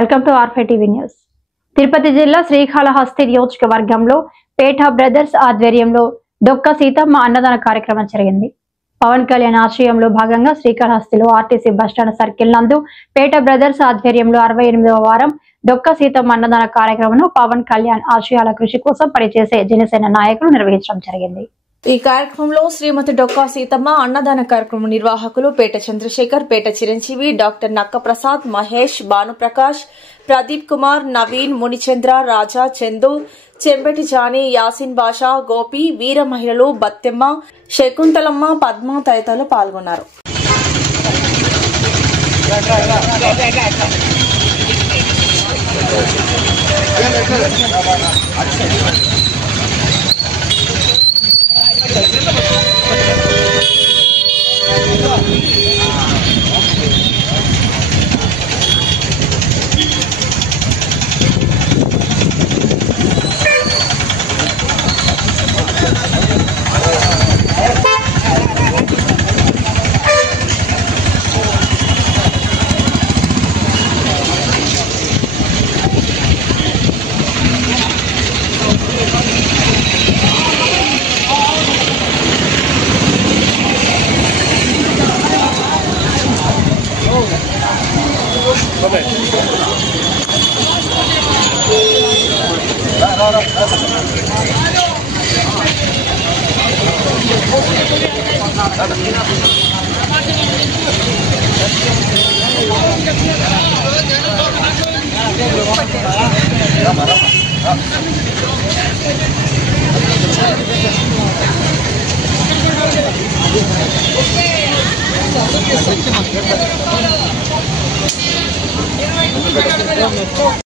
Welcome to R five TV news. Tirupati జిల్లా శ్రీకాళహస్తి నియోజకవర్గంలో పేట brothers ఆధ్వర్యంలో డొక్క సీతమ్మ అన్నదాన కార్యక్రమం జరిగింది. పవన్ కళ్యాణ్ ఆశయంలో భాగంగా శ్రీకాళహస్తిలో ఆర్టీసీ బస్టాండ్ సర్కిల్ నందు పేట బ్రదర్స్ ఆధ్వర్యంలో 68వ వారం డొక్క సీతమ్మ అన్నదాన కార్యక్రమం పవన్ కళ్యాణ్ ఆశయాల కృషి కోసం పనిచేసే జనసేన నాయకులు నిర్వహించడం జరిగింది. ఈ కార్యక్రమంలో శ్రీమతి డొక్కా సీతమ్మ అన్నదాన కార్యక్రమం నిర్వాహకులు పేట చంద్రశేఖర్, పేట చిరంజీవి, డాక్టర్ నక్క ప్రసాద్, మహేష్, భానుప్రకాష్, ప్రదీప్ కుమార్, నవీన్, మునిచంద్ర, రాజా, చందు, చెంబటి జానీ, యాసిన్ బాషా, గోపి, వీర మహిళలు బత్తెమ్మ, శకుంతలమ్మ, పద్మ తదితరులు పాల్గొన్నారు.